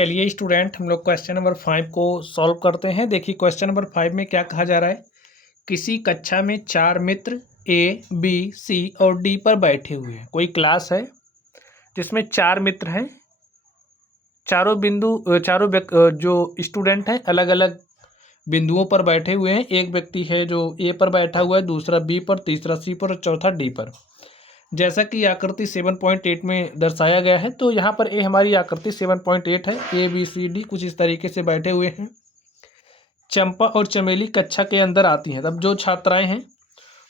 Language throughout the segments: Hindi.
चलिए स्टूडेंट, हम लोग क्वेश्चन नंबर 5 को सॉल्व करते हैं। देखिए क्वेश्चन नंबर 5 में क्या कहा जा रहा है। किसी कक्षा में 4 मित्र ए, बी, सी और डी पर बैठे हुए हैं। कोई क्लास है जिसमें 4 मित्र हैं। जो स्टूडेंट हैं अलग अलग बिंदुओं पर बैठे हुए हैं। एक व्यक्ति है जो ए पर बैठा हुआ है, दूसरा बी पर, तीसरा सी पर और चौथा डी पर। जैसा कि आकृति 7.8 में दर्शाया गया है, तो यहाँ पर ए हमारी आकृति 7.8 है। ए बी सी डी कुछ इस तरीके से बैठे हुए हैं। चंपा और चमेली कक्षा के अंदर आती हैं। तब जो छात्राएं हैं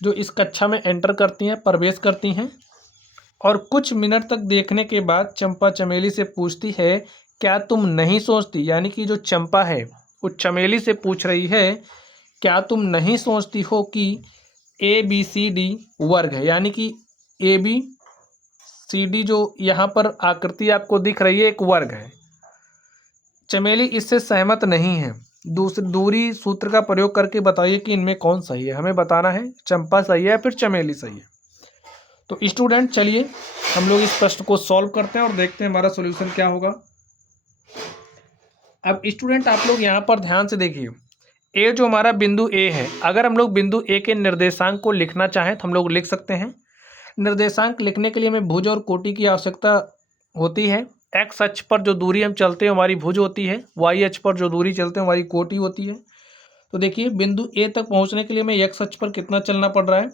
जो इस कक्षा में एंटर करती हैं, प्रवेश करती हैं, और कुछ मिनट तक देखने के बाद चंपा चमेली से पूछती है, क्या तुम नहीं सोचती, यानी कि जो चंपा है वो चमेली से पूछ रही है, क्या तुम नहीं सोचती हो कि ए बी सी डी वर्ग है। यानी कि ए बी सी डी जो यहाँ पर आकृति आपको दिख रही है एक वर्ग है। चमेली इससे सहमत नहीं है। दूरी सूत्र का प्रयोग करके बताइए कि इनमें कौन सही है। हमें बताना है चंपा सही है या फिर चमेली सही है। तो स्टूडेंट चलिए हम लोग इस प्रश्न को सॉल्व करते हैं और देखते हैं हमारा सॉल्यूशन क्या होगा। अब स्टूडेंट आप लोग यहाँ पर ध्यान से देखिए, ए जो हमारा बिंदु ए है, अगर हम लोग बिंदु ए के निर्देशांक को लिखना चाहें तो हम लोग लिख सकते हैं। निर्देशांक लिखने के लिए हमें भुज और कोटि की आवश्यकता होती है। एक्स अक्ष पर जो दूरी हम चलते हैं हमारी भुज होती है, वाई अक्ष पर जो दूरी चलते हैं हमारी कोटि होती है। तो देखिए बिंदु ए तक पहुंचने के लिए हमें एक्स अक्ष पर कितना चलना पड़ रहा है,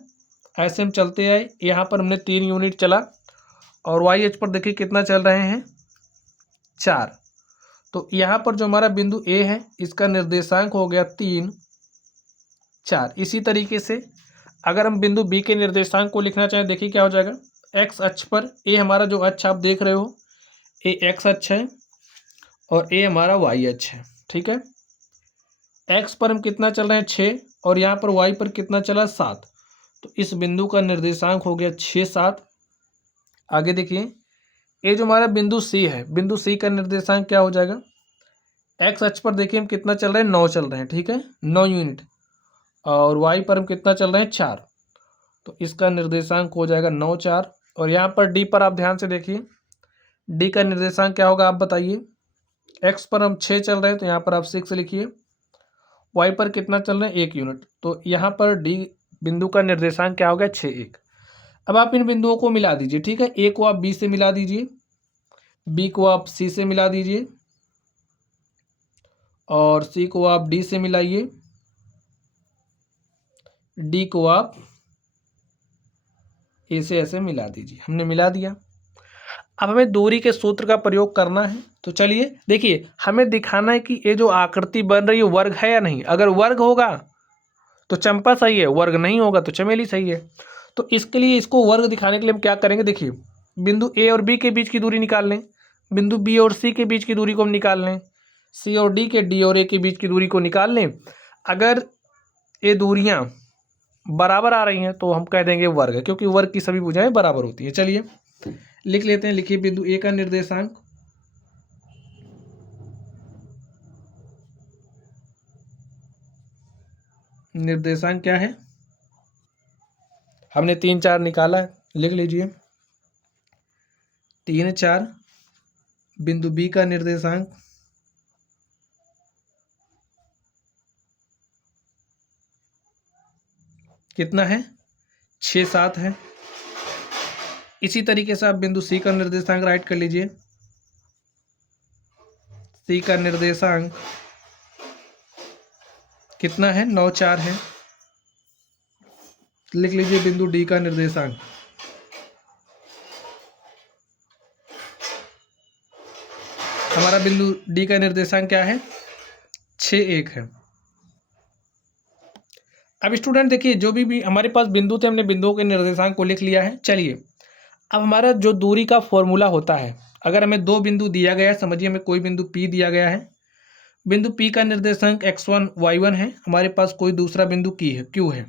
ऐसे हम चलते आए। यहाँ पर हमने 3 यूनिट चला और वाई अक्ष पर देखिए कितना चल रहे हैं, 4। तो यहाँ पर जो हमारा बिंदु ए है इसका निर्देशांक हो गया 3, 4। इसी तरीके से अगर हम बिंदु बी के निर्देशांक को लिखना चाहें, देखिए क्या हो जाएगा। एक्स अक्ष पर ए हमारा जो अक्ष आप देख रहे हो, ए एक्स अक्ष है और ए हमारा वाई अक्ष है, ठीक है। एक्स पर हम कितना चल रहे हैं, 6, और यहाँ पर वाई पर कितना चला, 7। तो इस बिंदु का निर्देशांक हो गया 6, 7। आगे देखिए, ये जो हमारा बिंदु सी है, बिंदु सी का निर्देशांक क्या हो जाएगा। एक्स अक्ष पर देखिए हम कितना चल रहे हैं, 9 चल रहे हैं, ठीक है, 9 यूनिट। और वाई पर हम कितना चल रहे हैं, 4। तो इसका निर्देशांक हो जाएगा 9, 4। और यहाँ पर डी पर आप ध्यान से देखिए, डी का निर्देशांक क्या होगा आप बताइए। एक्स पर हम 6 चल रहे हैं तो यहाँ पर आप 6 लिखिए। वाई पर कितना चल रहे हैं, 1 यूनिट। तो यहाँ पर डी बिंदु का निर्देशांक क्या हो गया, 6, 1। अब आप इन बिंदुओं को मिला दीजिए, ठीक है। ए को आप बी से मिला दीजिए, बी को आप सी से मिला दीजिए और सी को आप डी से मिलाइए, डी को आप ए से ऐसे मिला दीजिए। हमने मिला दिया। अब हमें दूरी के सूत्र का प्रयोग करना है। तो चलिए देखिए, हमें दिखाना है कि ये जो आकृति बन रही है वर्ग है या नहीं। अगर वर्ग होगा तो चंपा सही है, वर्ग नहीं होगा तो चमेली सही है। तो इसके लिए इसको वर्ग दिखाने के लिए हम क्या करेंगे, देखिए बिंदु ए और बी के बीच की दूरी निकाल लें, बिंदु बी और सी के बीच की दूरी को हम निकाल लें, सी और डी के, डी और ए के बीच की दूरी को निकाल लें। अगर ये दूरियां बराबर आ रही हैं तो हम कह देंगे वर्ग है, क्योंकि वर्ग की सभी भुजाएं बराबर होती है। चलिए लिख लेते हैं। लिखिए बिंदु ए का निर्देशांक, निर्देशांक क्या है, हमने 3, 4 निकाला है, लिख लीजिए 3, 4। बिंदु बी का निर्देशांक कितना है, 6, 7 है। इसी तरीके से आप बिंदु सी का निर्देशांक राइट कर लीजिए। सी का निर्देशांक कितना है, 9, 4 है। लिख लीजिए बिंदु डी का निर्देशांक, हमारा बिंदु डी का निर्देशांक क्या है, 6, 1 है। अब स्टूडेंट देखिए, जो भी हमारे पास बिंदु थे हमने बिंदुओं के निर्देशांक को लिख लिया है। चलिए अब हमारा जो दूरी का फॉर्मूला होता है, अगर हमें 2 बिंदु दिया गया है, समझिए हमें कोई बिंदु P दिया गया है। बिंदु P का निर्देशांक x1 y1 है, हमारे पास कोई दूसरा बिंदु Q है।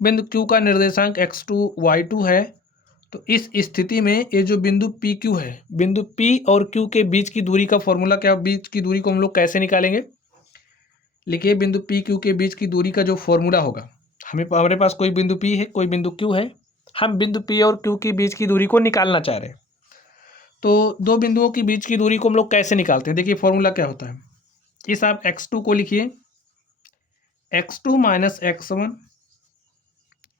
बिंदु Q का निर्देशांक x2 y2 है। तो इस स्थिति में ये जो बिंदु PQ है, बिंदु P और Q के बीच की दूरी का फॉर्मूला क्या, बीच की दूरी को हम लोग कैसे निकालेंगे। लिखिए बिंदु PQ के बीच की दूरी का जो फॉर्मूला होगा, हमारे पास कोई बिंदु P है, कोई बिंदु Q है, हम बिंदु P और Q के बीच की दूरी को निकालना चाह रहे हैं। तो दो बिंदुओं के बीच की दूरी को हम लोग कैसे निकालते हैं? देखिए फॉर्मूला क्या होता है, इस आप x2 को लिखिए, x2 माइनस x1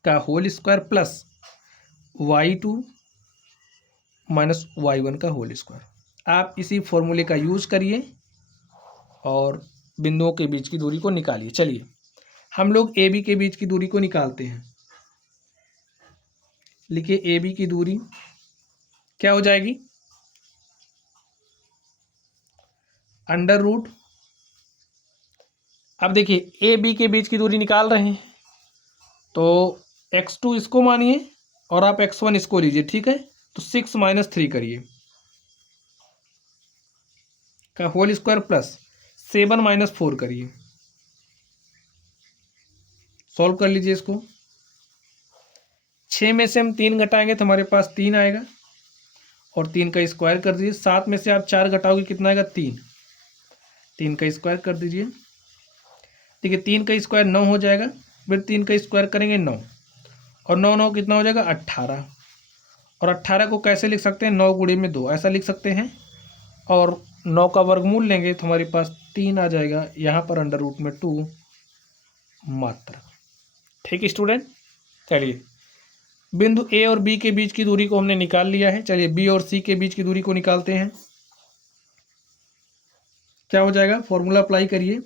का whole square plus y2 minus y1 का होल स्क्वायर। आप इसी फॉर्मूले का यूज करिए और बिंदुओं के बीच की दूरी को निकालिए। चलिए हम लोग ए बी के बीच की दूरी को निकालते हैं। लिखिए ए बी की दूरी क्या हो जाएगी, अंडर रूट, अब देखिए ए बी के बीच की दूरी निकाल रहे हैं तो x2 इसको मानिए और आप x1 इसको लीजिए, ठीक है। तो 6 माइनस 3 करिए का होल स्क्वायर प्लस 7 माइनस 4 करिए, सॉल्व कर लीजिए इसको। 6 में से हम 3 घटाएंगे तो हमारे पास 3 आएगा और 3 का स्क्वायर कर दीजिए। 7 में से आप 4 घटाओगे कितना आएगा, 3, 3 का स्क्वायर कर दीजिए। देखिए 3 का स्क्वायर 9 हो जाएगा, फिर 3 का स्क्वायर करेंगे 9 और 9 9 कितना हो जाएगा 18, और 18 को कैसे लिख सकते हैं, 9 गुणे में 2 ऐसा लिख सकते हैं, और 9 का वर्गमूल लेंगे तो हमारे पास 3 आ जाएगा, यहाँ पर अंडर रूट में 2 मात्र। ठीक है स्टूडेंट, चलिए बिंदु ए और बी के बीच की दूरी को हमने निकाल लिया है। चलिए बी और सी के बीच की दूरी को निकालते हैं। क्या हो जाएगा, फॉर्मूला अप्लाई करिए।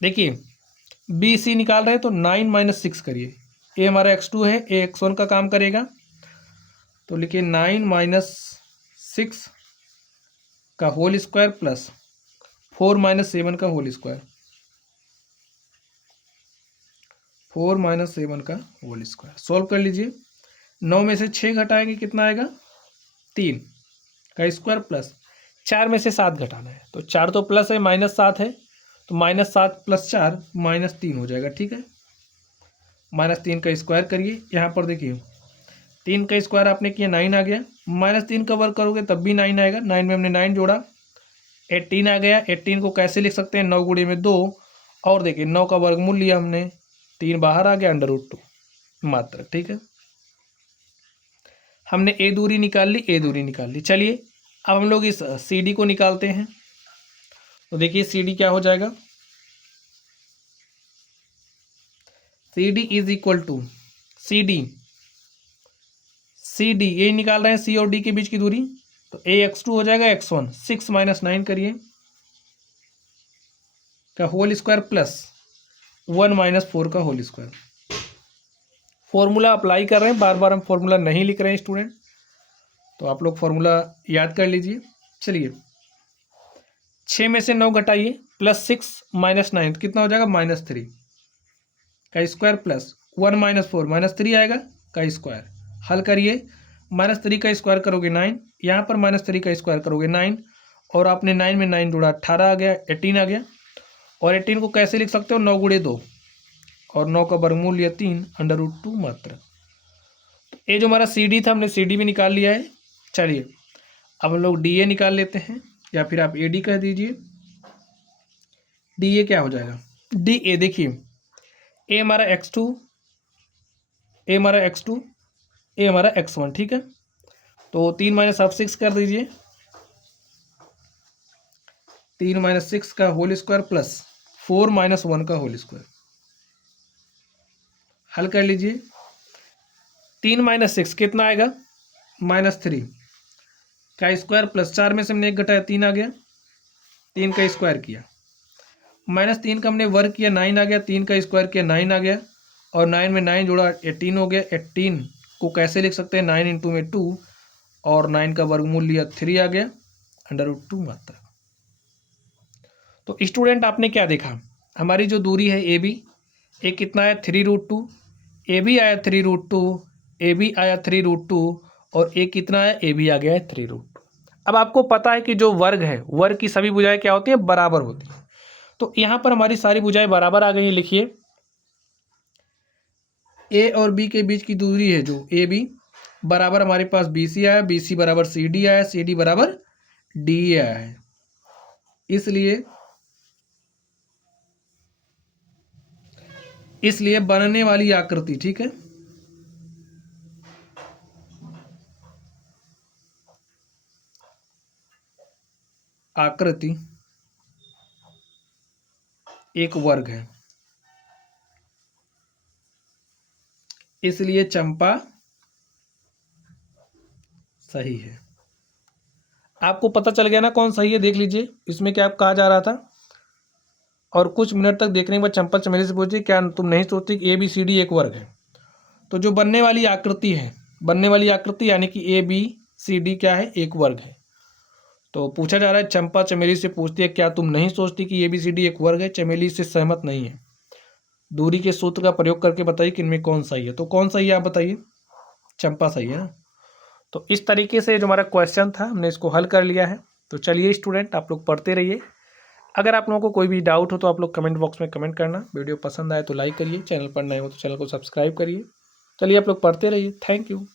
देखिए बी सी निकाल रहे हैं तो 9 माइनस 6 करिए, ए हमारा x2 है, ए x1 का काम करेगा, तो लिखिए 9 माइनस 6 का होल स्क्वायर प्लस 4 माइनस 7 का होल स्क्वायर, 4 माइनस 7 का होल स्क्वायर, सॉल्व कर लीजिए। 9 में से 6 घटाएंगे कितना आएगा, 3 का स्क्वायर प्लस 4 में से 7 घटाना है तो 4 तो प्लस है, माइनस 7 है, तो माइनस 7 प्लस 4 माइनस 3 हो जाएगा, ठीक है। माइनस 3 का स्क्वायर करिए, यहाँ पर देखिए 3 का स्क्वायर आपने किया 9 आ गया, माइनस 3 का वर्ग करोगे तब भी 9 आएगा, 9 में हमने 9 जोड़ा 18 आ गया। 18 को कैसे लिख सकते हैं, 9 गुणे में 2, और देखिए 9 का वर्गमूल लिया हमने, 3 बाहर आ गया, अंडर रूट 2 मात्र, ठीक है। हमने ए दूरी निकाल ली, ए दूरी निकाल ली। चलिए अब हम लोग इस सी डी को निकालते हैं। तो देखिए सी डी क्या हो जाएगा, C D is equal to C D, C D ये निकाल रहे हैं सी और डी के बीच की दूरी, तो ए x2 हो जाएगा x1, 6 माइनस 9 करिए का होल स्क्वायर प्लस 1 माइनस 4 का होल स्क्वायर। फॉर्मूला अप्लाई कर रहे हैं, बार बार हम फॉर्मूला नहीं लिख रहे हैं स्टूडेंट, तो आप लोग फॉर्मूला याद कर लीजिए। चलिए 6 में से 9 घटाइए, प्लस 6 माइनस 9 कितना हो जाएगा, -3 का स्क्वायर प्लस 1 माइनस 4 -3 आएगा का स्क्वायर, हल करिए। -3 का स्क्वायर करोगे 9, यहाँ पर -3 का स्क्वायर करोगे 9, और आपने 9 में 9 जोड़ा 18 आ गया, 18 आ गया, और 18 को कैसे लिख सकते हो, 9 गुणे 2, और 9 का वर्गमूल लिया 3, अंडर रूट 2 मात्र। ये जो हमारा सी डी था हमने सी डी भी निकाल लिया है। चलिए अब हम लोग डी ए निकाल लेते हैं, या फिर आप ए डी कह दीजिए। डी ए क्या हो जाएगा, डी ए देखिए ए हमारा x2, ए हमारा x2, ए हमारा x1, ठीक है। तो 3 माइनस आप 6 कर दीजिए, 3 माइनस 6 का होल स्क्वायर प्लस 4 माइनस 1 का होल स्क्वायर, हल कर लीजिए। 3 माइनस 6 कितना आएगा, -3 का स्क्वायर प्लस 4 में से हमने 1 घटाया 3 आ गया, 3 का स्क्वायर किया, -3 का हमने वर्ग किया 9 आ गया, 3 का स्क्वायर किया 9 आ गया, और 9 में 9 जोड़ा 18 हो गया। 18 को कैसे लिख सकते हैं, 9 इंटू में 2, और 9 का वर्गमूल लिया 3 आ गया, अंडर रूट 2 मात्रा। तो स्टूडेंट आपने क्या देखा, हमारी जो दूरी है ए बी, ए कितना आया 3√2, ए बी आया 3√2, ए बी आया 3√2, और ए कितना आया, ए बी आ गया है 3√2। अब आपको पता है कि जो वर्ग है, वर्ग की सभी भुजाएं क्या होती है, बराबर होती है। तो यहाँ पर हमारी सारी भुजाएं बराबर आ गई हैं। लिखिए ए और बी के बीच की दूरी है जो ए बी बराबर हमारे पास बी सी आया, बी सी बराबर सी डी आया, सी डी बराबर डी ए आया है। इसलिए बनने वाली आकृति, ठीक है, आकृति एक वर्ग है, इसलिए चंपा सही है। आपको पता चल गया ना कौन सही है? देख लीजिए इसमें क्या कहा जा रहा था। और कुछ मिनट तक देखने के बाद चंपा चमेली से पूछती, क्या तुम नहीं सोचती कि ABCD एक वर्ग है? तो जो बनने वाली आकृति है, बनने वाली आकृति यानी कि ABCD क्या है? एक वर्ग है। तो पूछा जा रहा है, चंपा चमेली से पूछती है, क्या तुम नहीं सोचती कि ABCD एक वर्ग है? चमेली इससे सहमत नहीं है। दूरी के सूत्र का प्रयोग करके बताइए कि इनमें कौन सही है। तो कौन सही है आप बताइए? चंपा सही है ना। तो इस तरीके से जो हमारा क्वेश्चन था हमने इसको हल कर लिया है। तो चलिए स्टूडेंट, आप लोग पढ़ते रहिए। अगर आप लोगों को कोई भी डाउट हो तो आप लोग कमेंट बॉक्स में कमेंट करना। वीडियो पसंद आए तो लाइक करिए, चैनल पर नए हो तो चैनल को सब्सक्राइब करिए। चलिए आप लोग पढ़ते रहिए। Thank you.